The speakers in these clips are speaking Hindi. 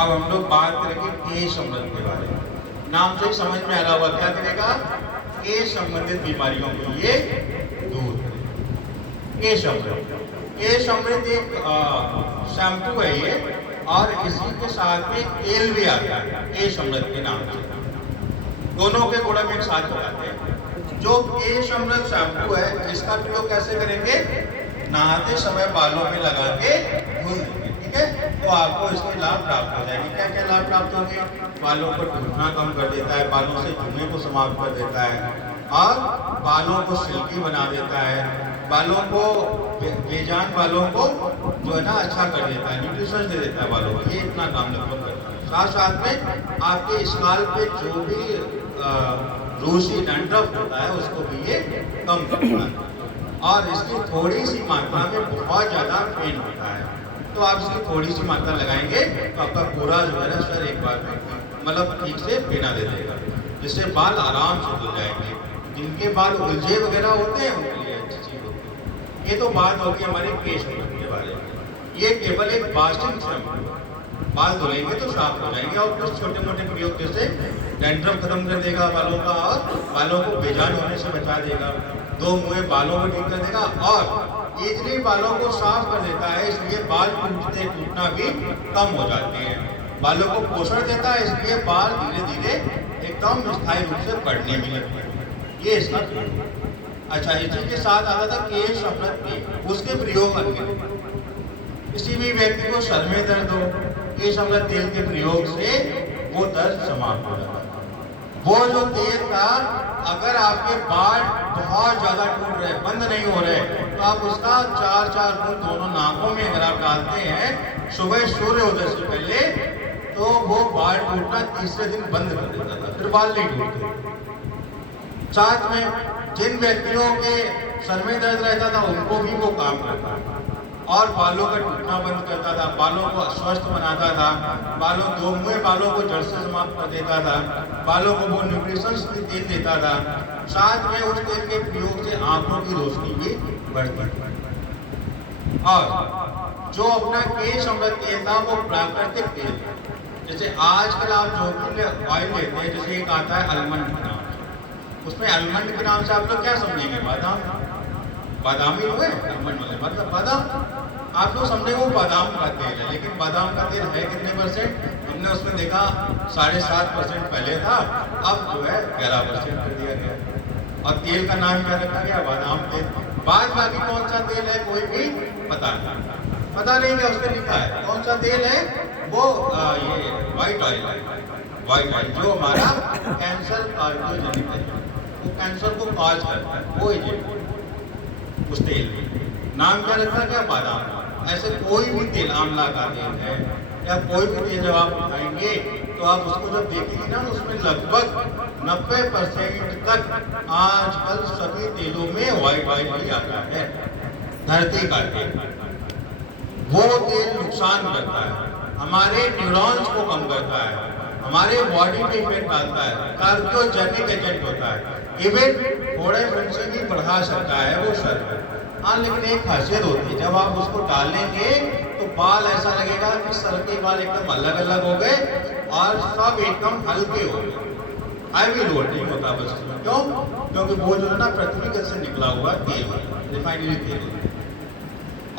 अब हम लोग बात करेंगे केश अमृत के बारे में। नाम से ही समझ में आ रहा होगा क्या करेगा, केश संबंधित बीमारियों के लिए दूध। केश अमृत, केश अमृत एक शैम्पू है ये, और इसी के साथ में तेल भी आता है केश अमृत के नाम से। दोनों के गुण में एक साथ लगाते हैं। जो केश अमृत शैम्पू है इसका प्रयोग कैसे करेंगे, नहाते समय बालों में लगा के धुल देंगे, ठीक है, तो आपको इसके लाभ प्राप्त हो जाएंगे। क्या क्या लाभ प्राप्त होंगे, बालों को टूटना कम कर देता है, बालों से झुरने को समाप्त कर देता है, और बालों को सिल्की बना देता है, बालों को बेजान बालों को जो है ना अच्छा कर देता है, न्यूट्रिशन दे देता है बालों को, ये इतना काम लगभग करता है। साथ साथ में आपके स्काल्प पे जो भी रूसी डैंड्रफ होता है उसको भी ये कम करता है, और इसकी थोड़ी सी मात्रा में बहुत ज़्यादा पेन होता है, तो आप इसकी थोड़ी सी मात्रा लगाएंगे तो आपका पूरा जो है ना सर एक बार में मतलब ठीक से पीना दे देगा, जिससे बाल आराम से धुल जाएंगे। जिनके बाल उलझे वगैरह होते हैं उनके लिए अच्छी चीज़ होती है। ये तो बात होगी हमारे केश के बारे में। ये केवल एक वाशिंग शैम्पू, बाल धुलेंगे तो साफ हो जाएंगे, और कुछ छोटे मोटे प्रयोग जैसे डैंड्रफ खत्म कर देगा बालों का, और बालों को बेजान होने से बचा देगा, दो मुँह बालों को ठीक कर देगा, और इजली बालों को साफ कर देता है, इसलिए बाल टूटना भी कम हो जाते हैं। बालों को पोषण देता है, इसलिए बाल धीरे धीरे एकदम स्थायी रूप से बढ़ने भी लगते हैं। ये इसका प्रयोग। अच्छा, इसी के साथ आता था केश अमृत की, उसके प्रयोग करके किसी भी व्यक्ति को सर में दर्द हो, केश अमृत तेल के प्रयोग से वो दर्द समाप्त हो जाता है। वो जो तेल था, अगर आपके बाल बहुत ज्यादा टूट रहे, बंद नहीं हो रहे, तो आप उसका 4-4 बूंद दोनों नाकों में अगर आप डालते हैं सुबह सूर्योदय से पहले, तो वो बाल टूटना तीसरे दिन बंद कर देता था, फिर बाल नहीं टूटते। साथ में जिन व्यक्तियों के सर में दर्द रहता था उनको भी वो काम करता था, और बालों का टूटना बंद करता था, बालों को स्वस्थ बनाता था, दो मुँह बालों को जड़ से समाप्त कर देता था, बालों को वो न्यूट्रिशंस तेल देता था। साथ में उस तेल के प्रयोग से आंखों की रोशनी भी बढ़ती थी। और जो अपना केश अमृत तेल था वो प्राकृतिक तेल था। जैसे आजकल आप जो भी ऑयल लेते हैं, जैसे एक आता है आलमंड के नाम से, उसमें आलमंड के नाम से आप लोग क्या समझेंगे, बादाम, बादामी हुए आलमंड वाले, मतलब बादाम आप लोग समझे वो बादाम का तेल है, लेकिन बादाम का तेल है कितने परसेंट, हमने उसमें देखा 7.5% पहले था, अब जो है 11% कर दिया गया, और तेल का नाम क्या रखा गया, बादाम तेल। बाद बाकी कौन सा तेल है कोई भी पता नहीं क्या उसने लिखा है, कौन सा तेल है वो ये व्हाइट ऑयल है, व्हाइट ऑयल जो हमारा कैंसर कार्डियोजेनिक है, वो कैंसर को कॉज करता है, वो एजेंट उस तेल में नाम क्या रखा गया, बादाम। ऐसे कोई भी तेल, आंवला का तेल है या कोई भी तेल जब आप उठाएंगे तो आप उसको जब देखेंगे ना, उसमें लगभग 90% तक आजकल सभी तेलों में व्हाइट ऑयल ही आता है, धरती का तेल। वो तेल नुकसान करता है, हमारे न्यूरॉन्स को कम करता है, हमारे बॉडी पे इफेक्ट डालता है, कार्डियोजेनिक एजेंट होता है, इवन थोड़े फंक्शन भी बढ़ा सकता है वो शरीर। हाँ, लेकिन एक खासियत होती है, जब आप उसको डालेंगे तो बाल ऐसा लगेगा कि सर के बाल एकदम अलग अलग हो गए और सब एकदम हल्के हो गए, हैवी लोड नहीं होता बस। क्यों? क्योंकि वो जो है ना पृथ्वी से निकला हुआ तेल होता है, रिफाइनरी तेल होता है,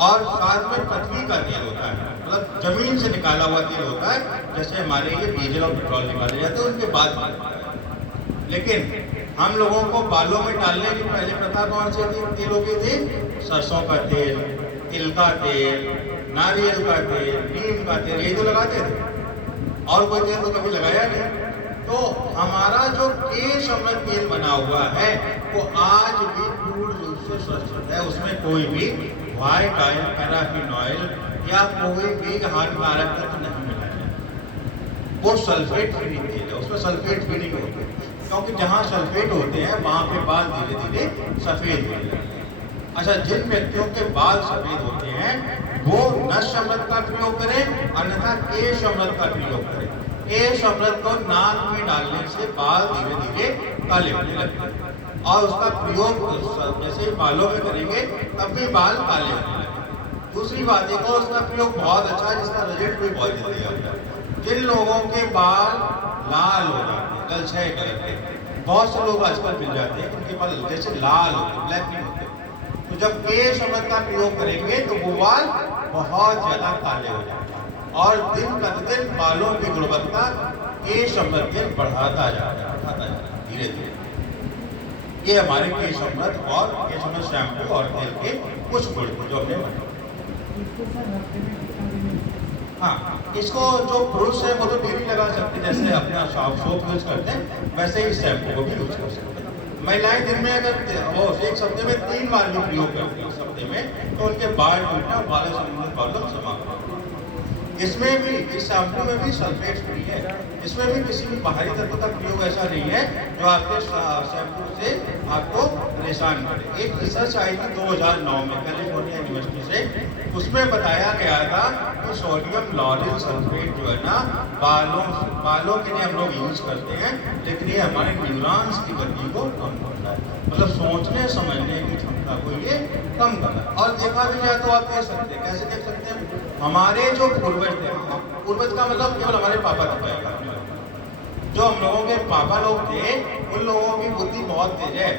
और साथ में पृथ्वी का तेल होता है, मतलब जमीन से निकाला हुआ तेल होता है, जैसे हमारे ये डीजल और पेट्रोल निकाले जाते हैं उनके बाद। लेकिन हम लोगों को बालों में डालने की पहले प्रथा कौन सी थी, तेलों की थी, सरसों का तेल, तिल का तेल, नारियल का तेल, नीम का तेल, ये तो लगाते थे, और कोई तेल तो कभी लगाया नहीं। तो हमारा जो केश अमृत तेल बना हुआ है वो आज भी पूर्ण रूप से स्वच्छ है, उसमें कोई भी व्हाइट ऑयल, पैराफिन ऑयल या कोई भी हानिकारक तत्व नहीं मिला है। वो सल्फेट फ्री तेल है, उसमें सल्फेट फ्री नहीं होते, क्योंकि जहाँ सल्फेट होते हैं वहाँ पे बाल धीरे धीरे सफेद हो जाते हैं। अच्छा, जिन व्यक्तियों के बाल सफेद होते हैं वो नश अमृत का प्रयोग करें, अन्यथा केश अमृत का प्रयोग करें। केश अमृत को नाक में डालने से बाल धीरे धीरे काले होने लगते हैं, और उसका प्रयोग जैसे बालों में करेंगे तब भी बाल काले होने लगेंगे। दूसरी बात एक और उसका प्रयोग बहुत अच्छा है, जिसका रिजल्ट भी बहुत जल्दी आता है, जिन लोगों के बाल लाल हो जाते हैं, गलछे कलर के, बहुत से लोग आजकल मिल जाते हैं उनके बाल जैसे लाल होते हैं, ब्लैक नहीं होते, तो जब के शब्द का प्रयोग करेंगे तो वो बाल बहुत ज्यादा काले हो जाते हैं और दिन प्रतिदिन बालों की गुणवत्ता के शब्द के बढ़ाता जाता है धीरे धीरे। ये हमारे के शब्द और के शब्द शैम्पू और तेल के कुछ गुण जो हमने बताए। हाँ, इसको जो पुरुष है वो तो डेली लगा सकते हैं, जैसे अपना सोप यूज करते हैं वैसे ही शैम्पू को भी यूज कर सकते हैं। महिलाएं दिन में अगर वो एक हफ्ते में 3 बार भी प्रयोग करती हैं इस हफ्ते में, तो उनके बाल टूटना, बाल संबंधित प्रॉब्लम समाप्त होती है। इसमें भी, इस शैम्पू में भी सल्फेट फ्री है, इसमें भी किसी भी बाहरी तत्व का प्रयोग ऐसा नहीं है जो आपके शैम्पू से आपको परेशान करे। एक रिसर्च आई थी 2009 में कैलिफोर्निया यूनिवर्सिटी से, उसमें बताया गया था कि सोडियम लॉरेल सल्फेट जो है ना बालों के लिए हम लोग यूज करते हैं, लेकिन ये हमारे न्यूरॉन्स की गति को कम करता है, मतलब सोचने समझने की क्षमता को ये कम करता है। और देखा भी जाए तो आप देख सकते हैं, कैसे देख सकते हैं, हमारे जो पूर्वज थे, पूर्वज का मतलब केवल हमारे पापा था, जो हम लोगों के पापा लोग थे उन लोगों की बुद्धि बहुत तेज है,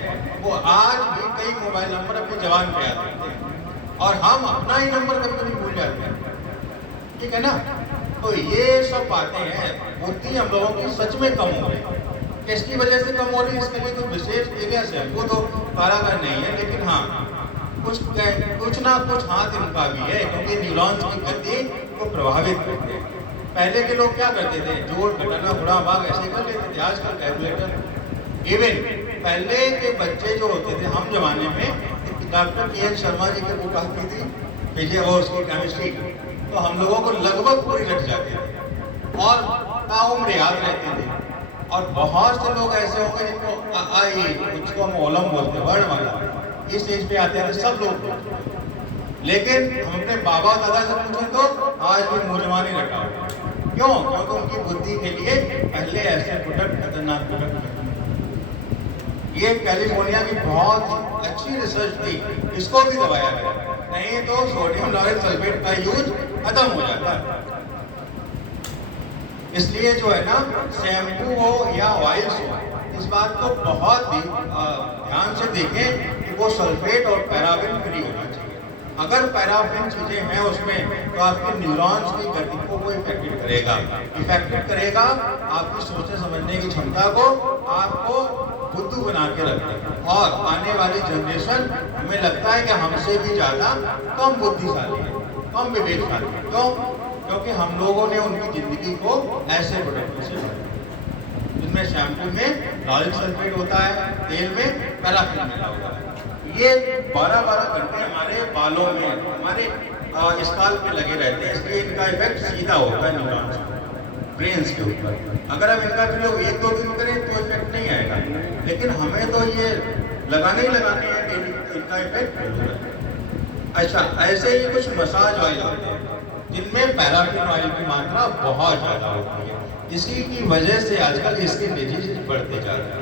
वो आज भी कई मोबाइल नंबर अपने जवान पे आते हैं और हम अपना ही नंबर कभी कभी भूल जाते हैं, ठीक है ना। तो ये सब बातें हैं, बुद्धि हम लोगों की सच में कम हो रही है। किसकी वजह से कम हो रही है, इसके लिए तो विशेष एरिया से वो तो कारागार नहीं है, लेकिन हाँ कुछ ना कुछ हाथ इनका भी है, क्योंकि न्यूरॉन्स की गति को प्रभावित करते हैं। पहले के लोग क्या करते थे, जोड़ घटाना गुणा भाग ऐसे कर लेते थे, आजकल कैलकुलेटर। इवन पहले के बच्चे जो होते थे, हम जमाने में डॉक्टर के.एन. शर्मा जी की बुक आती थी फिजिक्स और उसकी केमिस्ट्री, तो हम लोगों को लगभग पूरी रट जाती थी और ताउम्र याद रहते थे। और बहुत से लोग ऐसे होंगे जिनको आई, उसको हम ओलम बोलते हैं, वर्णमाला, इस स्टेज पे आते हैं सब लोग, लेकिन हम अपने बाबा दादा से पूछें तो आज भी मुझमानी रखा हुआ। क्यों? क्योंकि उनकी बुद्धि के लिए पहले ऐसे प्रोडक्ट, खतरनाक प्रोडक्ट, ये कैलिफोर्निया की बहुत अच्छी रिसर्च थी, इसको भी दबाया गया, नहीं तो सोडियम लॉरेल सल्फेट का यूज खत्म हो जाता है। इसलिए जो है ना, शैम्पू हो या ऑयल्स हो, इस बात को बहुत ही ध्यान से देखें कि वो सल्फेट और पैराबिन फ्री होना चाहिए। अगर पैराफिन चीजें हैं उसमें, तो आपके न्यूरॉन्स की गति को वो इफेक्टेड करेगा, आपकी सोचने समझने की क्षमता को आपको बुद्धू बना के रखेगा। और आने वाली जनरेशन हमें लगता है कि हमसे भी ज्यादा कम बुद्धिशाली है, कम विवेकशाली है। क्यों? क्योंकि हम लोगों ने उनकी जिंदगी को ऐसे प्रोडक्ट से भरा, जिसमें शैम्पू में लॉरेल सल्फेट होता है, तेल में पैराफिन मिला होता है। ये 12-12 घंटे हमारे बालों में, हमारे स्काल्प पे लगे रहते हैं, इसलिए इनका इफेक्ट सीधा होता है न्यूरॉन्स, ब्रेन्स के ऊपर। अगर हम इनका प्रयोग 1-2 दिन करें तो इफेक्ट नहीं आएगा, लेकिन हमें तो ये लगाने ही लगाने हैं डेली, इनका इफेक्ट होता है। अच्छा, ऐसे ही कुछ मसाज ऑयल होते हैं जिनमें पैराफिन ऑयल की मात्रा बहुत ज़्यादा होती है, इसी की वजह से आजकल स्किन डिजीज बढ़ते जा रहे हैं।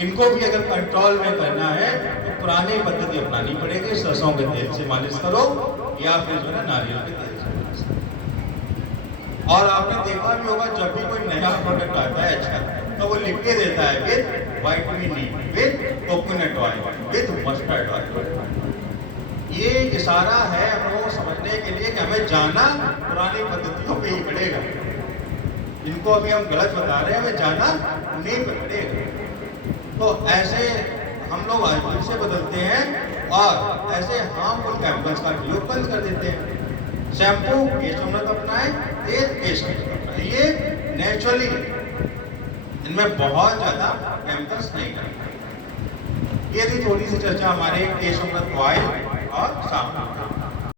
इनको भी अगर कंट्रोल में करना है तो पुरानी पद्धति अपनानी पड़ेगी, सरसों के तेल से मालिश करो या फिर जो है नारियल के तेल से मालिश करो। और आपने देखा भी होगा, जब भी कोई नया प्रोडक्ट आता है अच्छा, तो वो लिख के देता है with vitamin E, with coconut oil, with mustard oil. ये इशारा है हम लोगों को समझने के लिए कि हमें जाना पुरानी पद्धतियों पे ही पड़ेगा। इनको अभी हम गलत बता रहे हैं, हमें जाना नहीं पड़ेगा। तो ऐसे हम लोग आजकल से बदलते हैं और ऐसे हार्मफुल केमिकल्स का प्रयोग बंद कर देते हैं। शैम्पू केश उन्नत अपनाएं, तेल केश अपनाएं, ये नेचुरली, इनमें बहुत ज्यादा केमिकल्स नहीं है। ये थी थोड़ी सी चर्चा हमारे केश उन्नत ऑयल और साबुन।